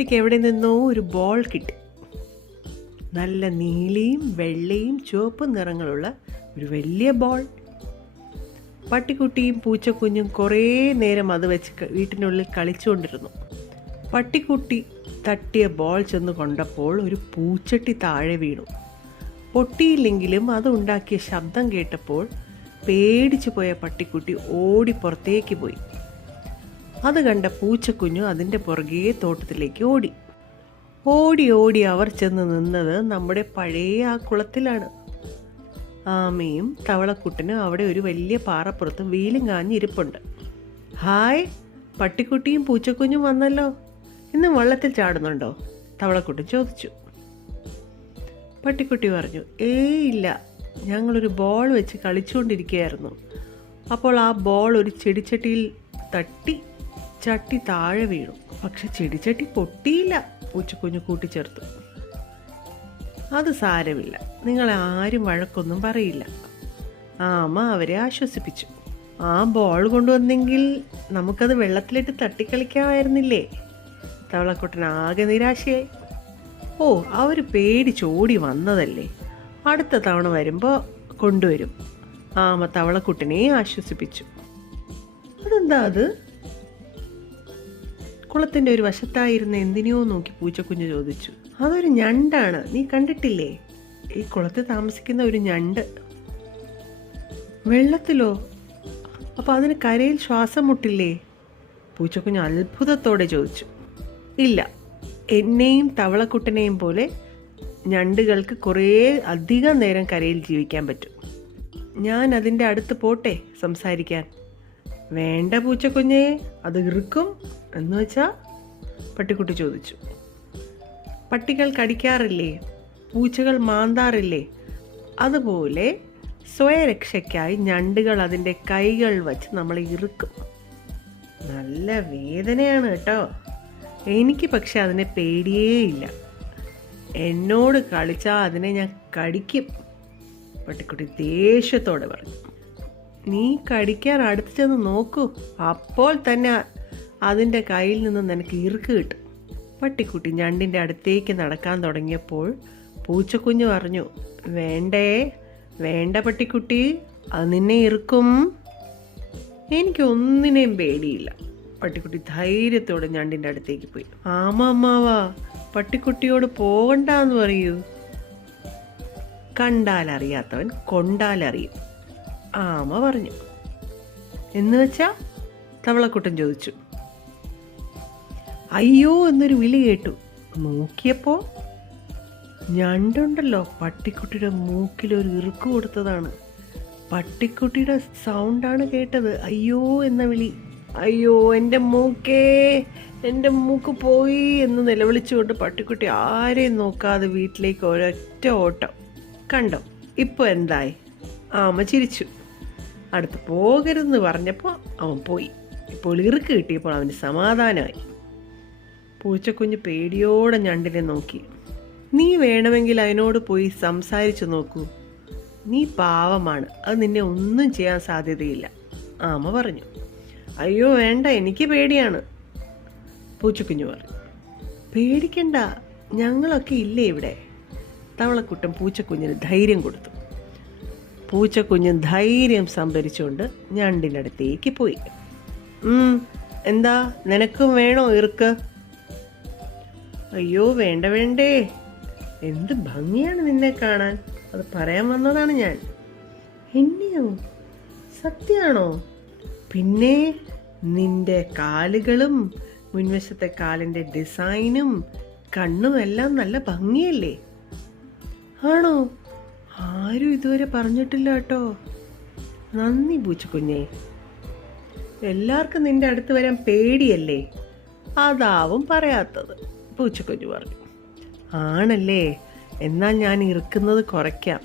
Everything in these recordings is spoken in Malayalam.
പട്ടിക്കുട്ടിക്ക് എവിടെ നിന്നോ ഒരു ബോൾ കിട്ടി. നല്ല നീലയും വെള്ളയും ചുവപ്പും നിറങ്ങളുള്ള ഒരു വലിയ ബോൾ. പട്ടിക്കുട്ടിയും പൂച്ചക്കുഞ്ഞും കുറേ നേരം അത് വെച്ച് വീട്ടിനുള്ളിൽ കളിച്ചുകൊണ്ടിരുന്നു. പട്ടിക്കുട്ടി തട്ടിയ ബോൾ ചെന്ന് കൊണ്ടപ്പോൾ ഒരു പൂച്ചട്ടി താഴെ വീണു. പൊട്ടിയില്ലെങ്കിലും അതുണ്ടാക്കിയ ശബ്ദം കേട്ടപ്പോൾ പേടിച്ചു പോയ പട്ടിക്കുട്ടി ഓടി പുറത്തേക്ക് പോയി. അത് കണ്ട പൂച്ചക്കുഞ്ഞു അതിൻ്റെ പുറകെ തോട്ടത്തിലേക്ക് ഓടി. ഓടി ഓടി അവർ ചെന്ന് നിന്നത് നമ്മുടെ പഴയ ആ കുളത്തിലാണ്. ആമയും തവളക്കുട്ടനും അവിടെ ഒരു വലിയ പാറപ്പുറത്ത് വെയിലും കാഞ്ഞിരിപ്പുണ്ട്. ഹായ്, പട്ടിക്കുട്ടിയും പൂച്ചക്കുഞ്ഞും വന്നല്ലോ. ഇന്ന് വെള്ളത്തിൽ ചാടുന്നുണ്ടോ? തവളക്കുട്ടൻ ചോദിച്ചു. പട്ടിക്കുട്ടി പറഞ്ഞു, ഇല്ല, ഞങ്ങളൊരു ബോൾ വെച്ച് കളിച്ചുകൊണ്ടിരിക്കുകയായിരുന്നു. അപ്പോൾ ആ ബോൾ ഒരു ചെടിച്ചട്ടിയിൽ തട്ടി ചട്ടി താഴെ വീണു. പക്ഷെ ചെടിച്ചട്ടി പൊട്ടിയില്ല, പൂച്ചക്കുഞ്ഞു കൂട്ടിച്ചേർത്തു. അത് സാരമില്ല, നിങ്ങളെ ആരും വഴക്കൊന്നും പറയില്ല. ആമ അവരെ ആശ്വസിപ്പിച്ചു. ആ ബോൾ കൊണ്ടുവന്നെങ്കിൽ നമുക്കത് വെള്ളത്തിലിട്ട് തട്ടിക്കളിക്കാമായിരുന്നില്ലേ? തവളക്കുട്ടൻ ആകെ നിരാശയായി. ഓ, അവർ പേടിച്ചോടി വന്നതല്ലേ, അടുത്ത തവണ വരുമ്പോൾ കൊണ്ടുവരും. ആമ തവളക്കുട്ടനെ ആശ്വസിപ്പിച്ചു. അതെന്താ അത്? കുളത്തിൻ്റെ ഒരു വശത്തായിരുന്ന എന്തിനെയോ നോക്കി പൂച്ചക്കുഞ്ഞ് ചോദിച്ചു. അതൊരു ഞണ്ടാണ്, നീ കണ്ടിട്ടില്ലേ? ഈ കുളത്തിൽ താമസിക്കുന്ന ഒരു ഞണ്ട്. വെള്ളത്തിലോ? അപ്പോൾ അതിന് കരയിൽ ശ്വാസം മുട്ടില്ലേ? പൂച്ചക്കുഞ്ഞ് അത്ഭുതത്തോടെ ചോദിച്ചു. ഇല്ല, എന്നെയും തവളക്കുട്ടനെയും പോലെ ഞണ്ടുകൾക്ക് കുറേ അധികം നേരം കരയിൽ ജീവിക്കാൻ പറ്റും. ഞാൻ അതിൻ്റെ അടുത്ത് പോട്ടെ സംസാരിക്കാൻ? വേണ്ട പൂച്ചക്കുഞ്ഞേ, അത് ഇറുക്കും. എന്ന് വെച്ചാ? പട്ടിക്കുട്ടി ചോദിച്ചു. പട്ടികൾ കടിക്കാറില്ലേ? പൂച്ചകൾ മാന്താറില്ലേ? അതുപോലെ സ്വയരക്ഷയ്ക്കായി ഞണ്ടുകൾ അതിൻ്റെ കൈകൾ വച്ച് നമ്മളെ ഇറുക്കും. നല്ല വേദനയാണ് കേട്ടോ. എനിക്ക് പക്ഷെ അതിനെ പേടിയേയില്ല. എന്നോട് കളിച്ചാൽ അതിനെ ഞാൻ കടിക്കും, പട്ടിക്കുട്ടി ദേഷ്യത്തോടെ പറഞ്ഞു. നീ കടിക്കാൻ അടുത്ത് ചെന്ന് നോക്കൂ, അപ്പോൾ തന്നെ അതിൻ്റെ കയ്യിൽ നിന്ന് നിനക്ക് ഇറുക്ക് കിട്ടും. പട്ടിക്കുട്ടി ഞണ്ടിൻ്റെ അടുത്തേക്ക് നടക്കാൻ തുടങ്ങിയപ്പോൾ പൂച്ചക്കുഞ്ഞ് പറഞ്ഞു, വേണ്ട പട്ടിക്കുട്ടി, അത് നിന്നെ ഇറുക്കും. എനിക്കൊന്നിനെയും പേടിയില്ല. പട്ടിക്കുട്ടി ധൈര്യത്തോടെ ഞണ്ടിൻ്റെ അടുത്തേക്ക് പോയി. അമ്മാവാ, പട്ടിക്കുട്ടിയോട് പോകണ്ടെന്ന് പറയൂ. കണ്ടാലറിയാത്തവൻ കൊണ്ടാലറിയും, ആമ പറഞ്ഞു. എന്ന് വെച്ചാ? തവളക്കുട്ടൻ ചോദിച്ചു. അയ്യോ എന്നൊരു വിളി കേട്ടു. നോക്കിയപ്പോൾ ഞണ്ടുണ്ടല്ലോ പട്ടിക്കുട്ടിയുടെ മൂക്കിലൊരു ഇറുക്ക് കൊടുത്തതാണ്. പട്ടിക്കുട്ടിയുടെ സൗണ്ടാണ് കേട്ടത്, അയ്യോ എന്ന വിളി. അയ്യോ, എൻ്റെ മൂക്ക് പോയി എന്ന് നിലവിളിച്ചുകൊണ്ട് പട്ടിക്കുട്ടി ആരെയും നോക്കാതെ വീട്ടിലേക്ക് ഒരൊറ്റ ഓട്ടം. കണ്ടോ ഇപ്പോൾ എന്തായി? ആമ ചിരിച്ചു. അടുത്ത് പോകരുതെന്ന് പറഞ്ഞപ്പോൾ അവൻ പോയി. ഇപ്പോൾ ഇറുക്ക് കിട്ടിയപ്പോൾ അവന് സമാധാനമായി. പൂച്ചക്കുഞ്ഞ് പേടിയോടെ ഞണ്ടിനെ നോക്കി. നീ വേണമെങ്കിൽ അതിനോട് പോയി സംസാരിച്ചു നോക്കൂ. നീ പാവമാണ്, അത് നിന്നെ ഒന്നും ചെയ്യാൻ സാധ്യതയില്ല, ആമ പറഞ്ഞു. അയ്യോ വേണ്ട, എനിക്ക് പേടിയാണ്, പൂച്ചക്കുഞ്ഞ് പറഞ്ഞു. പേടിക്കണ്ട, ഞങ്ങളൊക്കെ ഇല്ലേ ഇവിടെ? തവളക്കുട്ടൻ പൂച്ചക്കുഞ്ഞിന് ധൈര്യം കൊടുത്തു. പൂച്ചക്കുഞ്ഞ് ധൈര്യം സംഭരിച്ചുകൊണ്ട് ഞണ്ടിൻ്റെ അടുത്തേക്ക് പോയി. എന്താ, നിനക്കും വേണോ ഇറുക്ക്? അയ്യോ വേണ്ടേ, എന്ത് ഭംഗിയാണ് നിന്നെ കാണാൻ, അത് പറയാൻ വന്നതാണ് ഞാൻ. എന്നെയോ? സത്യമാണോ? പിന്നെ നിന്റെ കാലുകളും മുൻവശത്തെ കാലിൻ്റെ ഡിസൈനും കണ്ണും എല്ലാം നല്ല ഭംഗിയല്ലേ? ആണോ? ആരും ഇതുവരെ പറഞ്ഞിട്ടില്ല കേട്ടോ. നന്ദി പൂച്ചക്കുഞ്ഞേ. എല്ലാവർക്കും നിന്റെ അടുത്ത് വരാൻ പേടിയല്ലേ? അതാവും പറയാത്തത്, പൂച്ചക്കുഞ്ഞു പറഞ്ഞു. ആണല്ലേ, എന്നാൽ ഞാൻ ഇറുക്കുന്നത് കുറയ്ക്കാം.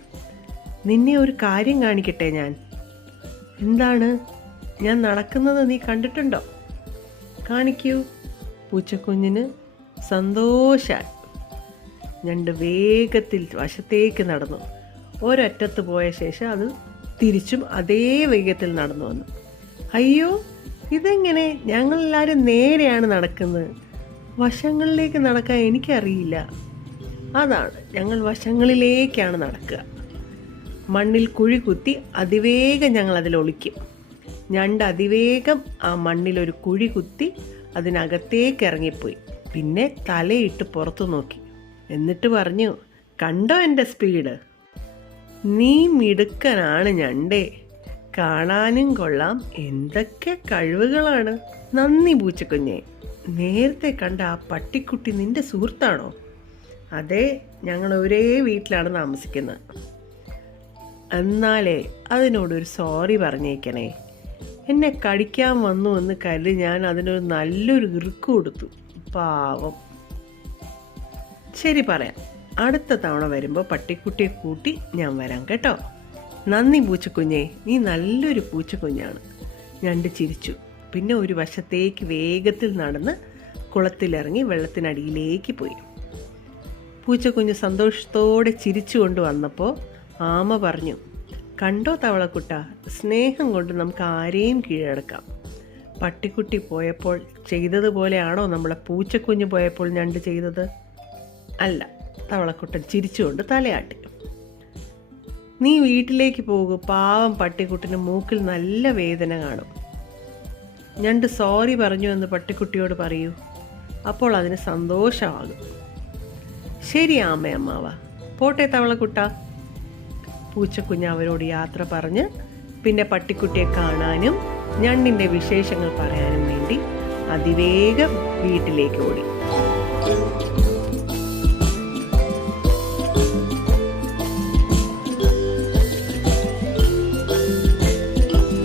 നിന്നെ ഒരു കാര്യം കാണിക്കട്ടെ ഞാൻ. എന്താണ്? ഞാൻ നടക്കുന്നത് നീ കണ്ടിട്ടുണ്ടോ? കാണിക്കൂ. പൂച്ചക്കുഞ്ഞിന് സന്തോഷായി. ഞണ്ട് വേഗത്തിൽ വശത്തേക്ക് നടന്നു. ഒരറ്റത്ത് പോയ ശേഷം അത് തിരിച്ചും അതേ വേഗത്തിൽ നടന്നു വന്നു. അയ്യോ, ഇതെങ്ങനെ? ഞങ്ങളെല്ലാവരും നേരെയാണ് നടക്കുന്നത്. വശങ്ങളിലേക്ക് നടക്കാൻ എനിക്കറിയില്ല. അതാണ്, ഞങ്ങൾ വശങ്ങളിലേക്കാണ് നടക്കുക. മണ്ണിൽ കുഴി കുത്തി അതിവേഗം ഞങ്ങൾ അതിൽ ഒളിക്കും. ഞണ്ട് അതിവേഗം ആ മണ്ണിലൊരു കുഴി കുത്തി അതിനകത്തേക്ക് ഇറങ്ങിപ്പോയി. പിന്നെ തലയിട്ട് പുറത്തു നോക്കി. എന്നിട്ട് പറഞ്ഞു, കണ്ടോ എൻ്റെ സ്പീഡ്? നീ മിടുക്കനാണ് ഞണ്ടേ, കാണാനും കൊള്ളാം, എന്തൊക്കെ കഴിവുകളാണ്. നന്ദി പൂച്ചക്കുഞ്ഞെ. നേരത്തെ കണ്ട ആ പട്ടിക്കുട്ടി നിന്റെ സുഹൃത്താണോ? അതെ, ഞങ്ങൾ ഒരേ വീട്ടിലാണ് താമസിക്കുന്നത്. എന്നാലേ അതിനോടൊരു സോറി പറഞ്ഞേക്കണേ. എന്നെ കടിക്കാൻ വന്നു എന്ന് കരുതി ഞാൻ അതിനൊരു നല്ലൊരു ഇറുക്ക് കൊടുത്തു. പാവം. ശരി, പറയാം. അടുത്ത തവണ വരുമ്പോൾ പട്ടിക്കുട്ടിയെ കൂട്ടി ഞാൻ വരാം കേട്ടോ. നന്ദി പൂച്ചക്കുഞ്ഞെ, നീ നല്ലൊരു പൂച്ചക്കുഞ്ഞാണ്. ഞണ്ട് ചിരിച്ചു. പിന്നെ ഒരു വശത്തേക്ക് വേഗത്തിൽ നടന്ന് കുളത്തിലിറങ്ങി വെള്ളത്തിനടിയിലേക്ക് പോയി. പൂച്ചക്കുഞ്ഞ് സന്തോഷത്തോടെ ചിരിച്ചുകൊണ്ട് വന്നപ്പോൾ ആമ പറഞ്ഞു, കണ്ടോ തവളക്കുട്ട, സ്നേഹം കൊണ്ട് നമുക്ക് ആരെയും കീഴടക്കാം. പട്ടിക്കുട്ടി പോയപ്പോൾ ചെയ്തതുപോലെയാണോ നമ്മളെ പൂച്ചക്കുഞ്ഞ് പോയപ്പോൾ ഞണ്ട് ചെയ്തത്? അല്ല. തവളക്കുട്ടൻ ചിരിച്ചുകൊണ്ട് തലയാട്ടി. നീ വീട്ടിലേക്ക് പോകൂ, പാവം പട്ടിക്കുട്ടിന് മൂക്കിൽ നല്ല വേദന കാണും. ഞണ്ട് സോറി പറഞ്ഞു എന്ന് പട്ടിക്കുട്ടിയോട് പറയൂ, അപ്പോൾ അതിന് സന്തോഷമാകും. ശരി ആമയമ്മാവ, പോട്ടെ തവളക്കുട്ട. പൂച്ചക്കുഞ്ഞ് അവരോട് യാത്ര പറഞ്ഞ് പിന്നെ പട്ടിക്കുട്ടിയെ കാണാനും ഞണ്ടിൻ്റെ വിശേഷങ്ങൾ പറയാനും വേണ്ടി അതിവേഗം വീട്ടിലേക്ക് ഓടി.